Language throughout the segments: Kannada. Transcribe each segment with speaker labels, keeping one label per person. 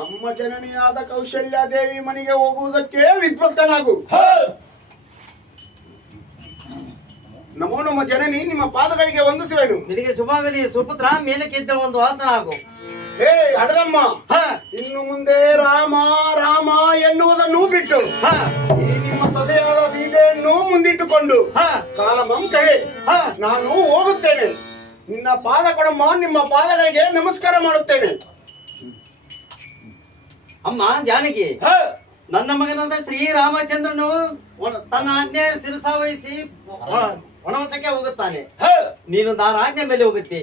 Speaker 1: ನಮ್ಮ ಜನನಿಯಾದ ಕೌಶಲ್ಯ ದೇವಿ ಮನೆಗೆ ಹೋಗುವುದಕ್ಕೆ ವಿದ್ವಕ್ತನಾಗು. ನಮೋ ನಮ್ಮ ಜನನಿ ನಿಮ್ಮ ಪಾದಗಳಿಗೆ ವಂದಿಸುವೆನು.
Speaker 2: ನಿನಗೆ ಶುಭಾಗಲಿ ಸುಪುತ್ರ ಮೇಲಕ್ಕಿದ್ದ ಒಂದು ಆತನಾಗು.
Speaker 1: ಹೇ ಹಡದಮ್ಮ
Speaker 2: ಹ,
Speaker 1: ಇನ್ನು ಮುಂದೆ ರಾಮ ರಾಮ ಎನ್ನುವುದನ್ನು ಬಿಟ್ಟು
Speaker 2: ಹ,
Speaker 1: ಈ ನಿಮ್ಮ ಸೊಸೆಯಾದ ಸೀತೆಯನ್ನು ಮುಂದಿಟ್ಟುಕೊಂಡು
Speaker 2: ಹ,
Speaker 1: ಕಾಲಮಂ ಕಡೆ
Speaker 2: ಹ.
Speaker 1: ನಾನು ಹೋಗುತ್ತೇನೆ. ನಿನ್ನ ಪಾದ ಕೊಡಮ್ಮ ನಿಮ್ಮ ಪಾದಗಳಿಗೆ ನಮಸ್ಕಾರ ಮಾಡುತ್ತೇನೆ.
Speaker 2: ಅಮ್ಮ ಜಾನಕಿ. ನನ್ನ ಮಗನಾದ ಶ್ರೀರಾಮಚಂದ್ರನು ತನ್ನ ಆಜ್ಞೆ ಶಿರಸಾವಹಿಸಿ ವಹಿಸಿ ವನವಾಸಕ್ಕೆ ಹೋಗುತ್ತಾನೆ. ನೀನು ನಾನು ಆಜ್ಞೆ ಮೇಲೆ ಹೋಗುತ್ತಿ.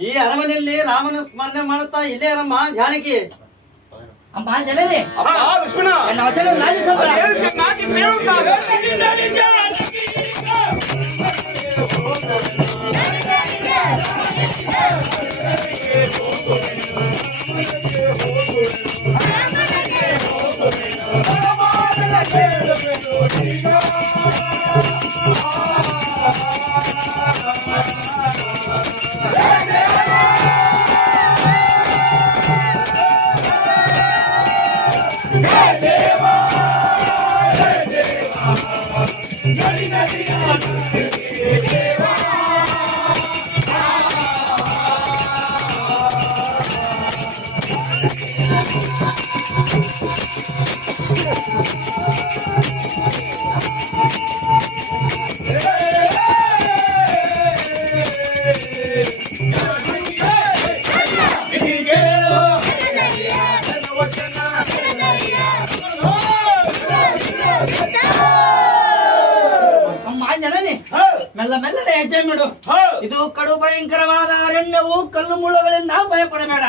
Speaker 2: ಈ ಅರಮನೆಯಲ್ಲಿ ರಾಮನ ಸ್ಮರಣೆ ಮಾಡುತ್ತಾ ಇಲ್ಲೇ ಅಮ್ಮ ಜಾನಕಿ.
Speaker 3: ಅಮ್ಮ ಜನರೇ.
Speaker 1: ಲಕ್ಷ್ಮಣ.
Speaker 3: ನನ್ನ ಹೆಜ್ಜೆ ಇದು ಕಡು ಭಯಂಕರವಾದ ಅರಣ್ಯವು ಕಲ್ಲು ಮುಳ್ಳುಗಳಿಂದ ಭಯ ಪಡಬೇಡ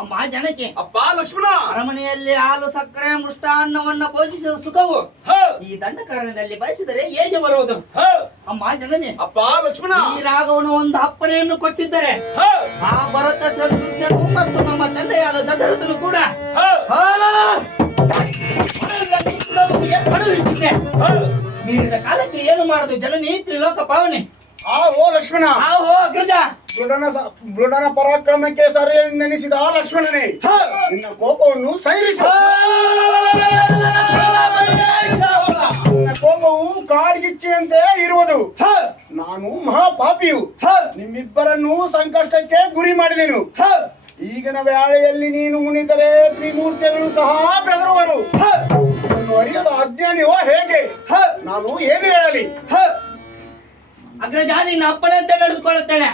Speaker 3: ಅಮ್ಮ ಜನಕ್ಕೆ
Speaker 1: ಅಪ್ಪ ಲಕ್ಷ್ಮಣ.
Speaker 3: ಅರಮನೆಯಲ್ಲಿ ಹಾಲು ಸಕ್ಕರೆ ಮೃಷ್ಟಾನ್ನವನ್ನ ಭೋಜಿಸುವ ಸುಖವು ಈ ದಂಡಕಾರಣದಲ್ಲಿ ಬಯಸಿದರೆ ಹೇಗೆ ಬರುವುದು? ಅಮ್ಮ ಜನನಿ
Speaker 1: ಅಪ್ಪ ಲಕ್ಷ್ಮಣ.
Speaker 3: ಈ ರಾಘವನು ಒಂದು ಅಪ್ಪಣೆಯನ್ನು ಕೊಟ್ಟಿದ್ದರೆ ಆ ಭರತ ಶ್ರದ್ಧು ಮತ್ತು ನಮ್ಮ ತಂದೆಯಾದ ದಶರಥನು ಕೂಡ. ಮೀರಿದ ಕಾಲಕ್ಕೆ ಏನು ಮಾಡುದು? ಜನನಿ ತ್ರಿಲೋಕ ಪಾವನೆ.
Speaker 1: ಆ ಓ ಲಕ್ಷ್ಮಣ
Speaker 3: ಆ ಅಗ್ರಜ
Speaker 1: ಸ- ದೃಢನ ಪರಾಕ್ರಮಕ್ಕೆ ಸರಿ ನೆನೆಸಿದ ಆ ಲಕ್ಷ್ಮಣನೇ ನಿನ್ನ ಕೋಪವನ್ನು ಸೈರಿಸ ನಿನ್ನ ಕೋಪವು ಕಾಡ್ಗಿಚ್ಚಿಯಂತೆ ಇರುವುದು ನಾನು ಮಹಾಪಾಪಿಯು ನಿಮ್ಮಿಬ್ಬರನ್ನು ಸಂಕಷ್ಟಕ್ಕೆ ಗುರಿ ಮಾಡಿದೆನು ಈಗಿನ ವೇಳೆಯಲ್ಲಿ ನೀನು ಮುನಿದರೆ ತ್ರಿಮೂರ್ತಿಗಳು ಸಹ ಬೆದರುವರು ಅರಿಯದ ಅಜ್ಞಾನಿಯೋ ಹೇಗೆ ನಾನು ಏನು ಹೇಳಲಿ
Speaker 3: ಅಗ್ರಜ ನಿನ್ನ ಅಪ್ಪನಂತೆ ಅಂತ ನಡೆದುಕೊಳ್ಳುತ್ತೇನೆ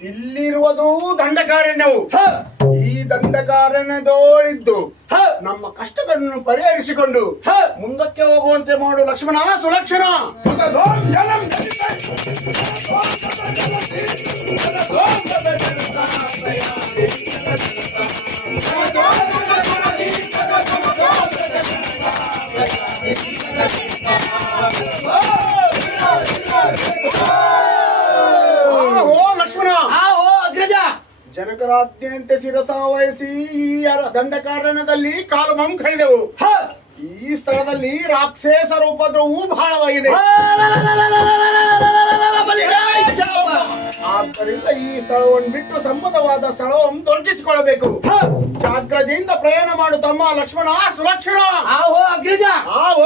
Speaker 1: ಇಲ್ಲಿರುವುದು ದಂಡಕಾರಣ್ಯವು ಈ ದಂಡಕಾರಣ್ಯದೋಳಿದ್ದು ನಮ್ಮ ಕಷ್ಟಗಳನ್ನು ಪರಿಹರಿಸಿಕೊಂಡು ಮುಂದಕ್ಕೆ ಹೋಗುವಂತೆ ಮಾಡು ಲಕ್ಷ್ಮಣ ಸುಲಕ್ಷಣ ಜನಕರಾಜ್ಞೆಯಂತೆ ಶಿರಸ ವಹಿಸಿ ಈ ಕಾರಣದಲ್ಲಿ ಕಾಲು ಕಾಲಮಂ ಕಳೆದೆವು. ಈ ಸ್ಥಳದಲ್ಲಿ ರಾಕ್ಷಸರ ಉಪದ್ರವವು ಬಹಳವಾಗಿದೆ. ಆದ್ದರಿಂದ ಈ ಸ್ಥಳವನ್ನು ಬಿಟ್ಟು ಸಮ್ಮತವಾದ ಸ್ಥಳವನ್ನು ದೊರಕಿಸಿಕೊಳ್ಳಬೇಕು. ಜಾಗ್ರತೆಯಿಂದ ಪ್ರಯಾಣ ಮಾಡು ತಮ್ಮ ಲಕ್ಷ್ಮಣ
Speaker 3: ಸುರಕ್ಷಣ ಆಹೋ ಅಗ್ರಿಜ
Speaker 1: ಆಹೋ ಓ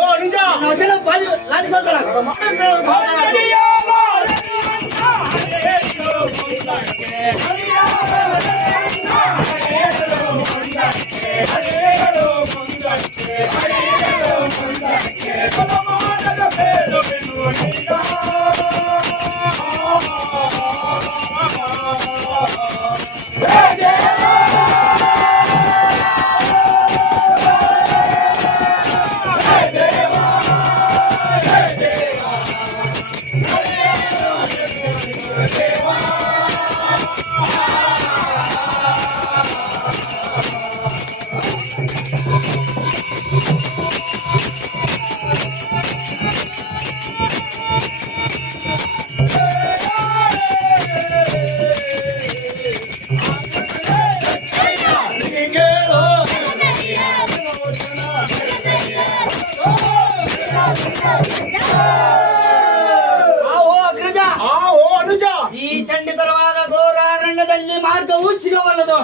Speaker 3: ಮಾರ್ಗವು ಸಿಗವಲ್ಲದು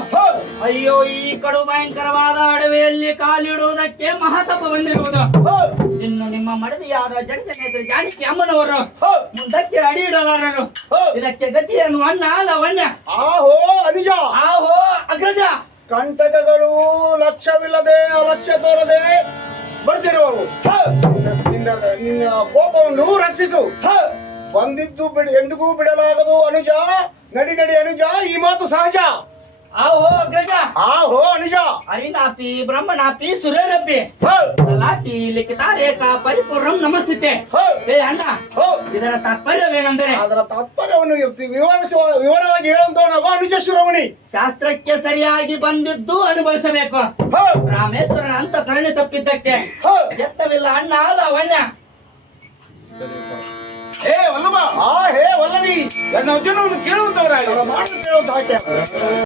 Speaker 3: ಅಯ್ಯೋ ಈ ಕಡು ಭಯಂಕರವಾದ ಅಡವೆಯಲ್ಲಿ ಕಾಲಿಡುವುದಕ್ಕೆ ಮಹತಪ ಬಂದಿರುವುದು. ಇನ್ನು ನಿಮ್ಮ ಮಡದಿಯಾದ ಜಡಜನೇತ್ರ ಜಾಣಿಕೆ ಜಾನಕಿ ಅಮ್ಮನವರು ಮುಂದಕ್ಕೆ ಅಡಿ ಇಡಲಾರರು. ಇದಕ್ಕೆ ಗತಿಯನ್ನು ಅಣ್ಣ ಲವಣ್ಣ
Speaker 1: ಆಹೋ ಅನಿಜ.
Speaker 3: ಆಹೋ ಅಗ್ರಜ.
Speaker 1: ಕಂಟಕಗಳು ಲಕ್ಷ್ಯವಿಲ್ಲದೆ ಅಲಕ್ಷ್ಯ ತೋರದೆ ಬರ್ತಿರುವವು. ನಿನ್ನ ನಿನ್ನ ಕೋಪವನ್ನು ರಕ್ಷಿಸು. ಬಂದಿದ್ದು ಬಿಡ ಎಂದಿಗೂ ಬಿಡಲಾಗದು ಅನುಜ. ನಡಿ ನಡಿ ಅನುಜ ಈ ಮಾತು ಸಹಜ.
Speaker 3: ಆಹೋ ಅಗ್ರಜ.
Speaker 1: ಹೋ ಅನುಜ.
Speaker 3: ಹರಿನಾಪಿ ಬ್ರಹ್ಮನಾಪಿ ಸುರೇರಪ್ಪಿ
Speaker 1: ಹ,
Speaker 3: ಲಾಟಿ ಲಿಖಿತ ರೇಖಾ ಪರಿಪೂರ್ಣಂ ನಮಸ್ತೆ.
Speaker 1: ಹ,
Speaker 3: ಏ ಅಣ್ಣ
Speaker 1: ಹೋ.
Speaker 3: ಇದರ ತಾತ್ಪರ್ಯವೇನೆಂದರೆ?
Speaker 1: ಅದರ ತಾತ್ಪರ್ಯವನ್ನು ವಿವರಿಸುವ ವಿವರವಾಗಿ ಹೇಳುವಂತವನಾಗೋ ಅನುಜ ಶಿರೋಮಣಿ.
Speaker 3: ಶಾಸ್ತ್ರಕ್ಕೆ ಸರಿಯಾಗಿ ಬಂದಿದ್ದು ಅನುಭವಿಸಬೇಕು.
Speaker 1: ಹೋ.
Speaker 3: ರಾಮೇಶ್ವರನ ಅಂತ ಕರುಣೆ ತಪ್ಪಿದ್ದಕ್ಕೆ.
Speaker 1: ಹ.
Speaker 3: ಎತ್ತವಿಲ್ಲ ಅಣ್ಣ
Speaker 1: ಅಲ್ಲ ವಲ್ಲಭ ಆ ಹೇ ವಲ್ಲವಿ ನನ್ನ ವಚನವನ್ನು ಕೇಳುವಂತವರಾಗಿ. ಮಾತು ಕೇಳುವಂತ ಹಾಕ್ಯ